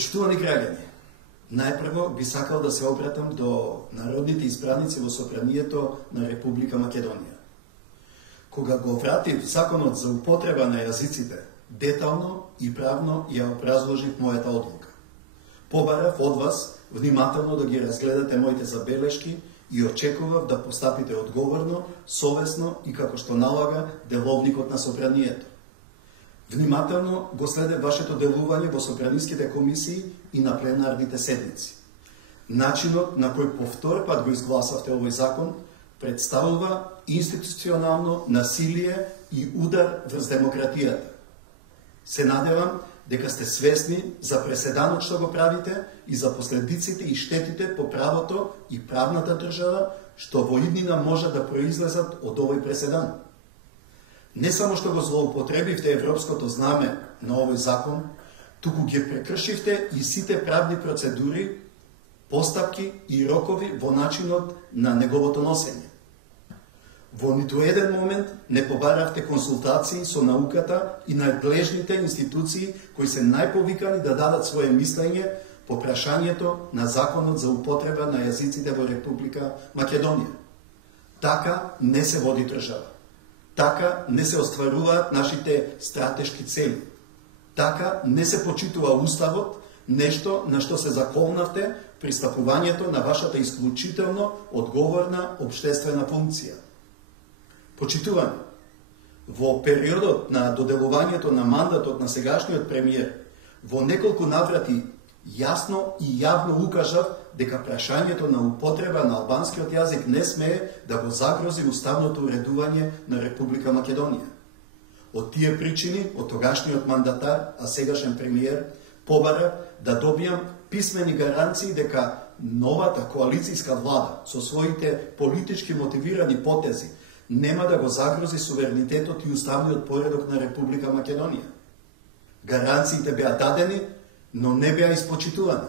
Почитувани граѓани, најпрво би сакал да се обратам до народните избраници во собранието на Република Македонија. Кога го вратив законот за употреба на јазиците, детално и правно ја образложив мојата одлука. Побарав од вас внимателно да ги разгледате моите забелешки и очекував да постапите одговорно, совесно и како што налага деловникот на собранието. Внимателно го следе вашето делување во собраниските комисии и на пленарните седници. Начинот на кој по втор пат го изгласавте овој закон представува институционално насилие и удар врз демократијата. Се надевам дека сте свесни за преседанот што го правите и за последиците и штетите по правото и правната држава што во иднина може да произлезат од овој преседан. Не само што го злоупотребивте европското знаме на овој закон, туку ги прекршивте и сите правни процедури, постапки и рокови во начинот на неговото носење. Во ниту еден момент не побаравте консултации со науката и надлежните институции кои се најповикани да дадат свое мислење по прашањето на законот за употреба на јазиците во Република Македонија. Така не се води држава. Така не се остваруваат нашите стратешки цели. Така не се почитува уставот, нешто на што се заколнавте при стапувањето на вашата исклучително одговорна општествена функција. Почитувани, во периодот на доделувањето на мандатот на сегашниот премиер, во неколку наврати јасно и јавно укажав дека прашањето на употреба на албанскиот јазик не смее да го загрози уставното уредување на Република Македонија. Од тие причини, од тогашниот мандатар, а сегашен премиер, побара да добијам писмени гаранции дека новата коалицијска влада со своите политички мотивирани потези нема да го загрози суверенитетот и уставниот поредок на Република Македонија. Гаранциите беа дадени, но не беа испочитувани.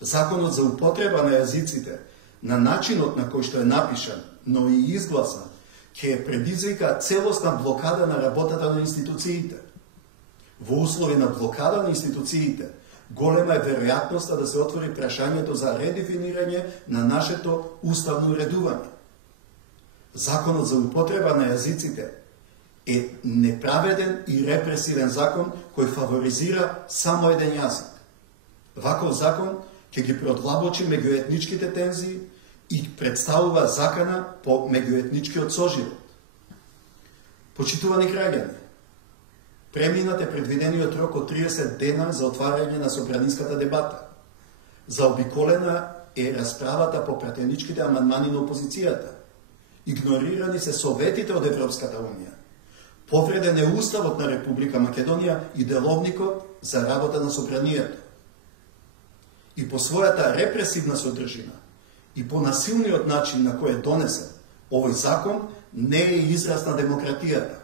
Законот за употреба на јазиците, на начинот на кој што е напишан, но и изгласан, ќе предизвика целосна блокада на работата на институциите. Во услови на блокада на институциите, голема е веројатноста да се отвори прашањето за редефинирање на нашето уставно уредување. Законот за употреба на јазиците е неправеден и репресивен закон кој фаворизира само еден јазик. Ваков закон ќе ги продлабочи меѓуетничките тензии и представува закана по меѓуетничкиот соживот. Почитувани граѓани, преминат е предвидениот рок од 30 дена за отварање на собраниската дебата. Заобиколена е расправата по пратеничките амандмани на опозицијата. Игнорирани се советите од Европската унија. Повреден е уставот на Република Македонија и деловникот за работа на собранието. И по својата репресивна содржина и по насилниот начин на кој е донесен, овој закон не е израз на демократијата.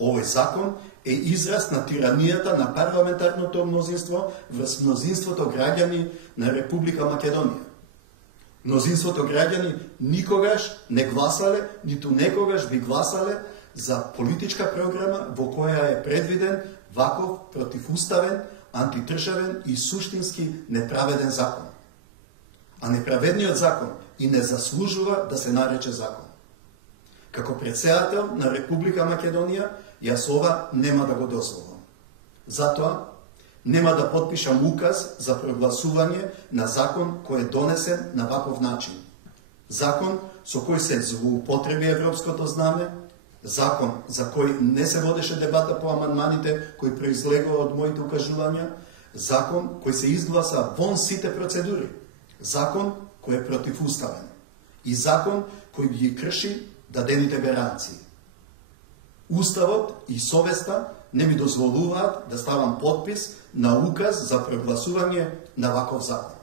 Овој закон е израз на тиранијата на парламентарното мнозинство врз мнозинството граѓани на Република Македонија. Мнозинството граѓани никогаш не гласале, ниту некогаш би гласале за политичка програма во која е предвиден ваков противуставен, антидржавен и суштински неправеден закон. А неправедниот закон и не заслужува да се нарече закон. Како претседател на Република Македонија, јас ова нема да го дозволам. Затоа, нема да подпишам указ за прогласување на закон кој е донесен на ваков начин. Закон со кој се злоупотреби европското знаме, закон за кој не се водеше дебата по амандманите кои произлегува од моите укажувања, закон кој се изгласа вон сите процедури, закон кој е противуставен и закон кој ги крши дадените гаранции. Уставот и совеста не ми дозволуваат да ставам подпис на указ за прогласување на ваков закон.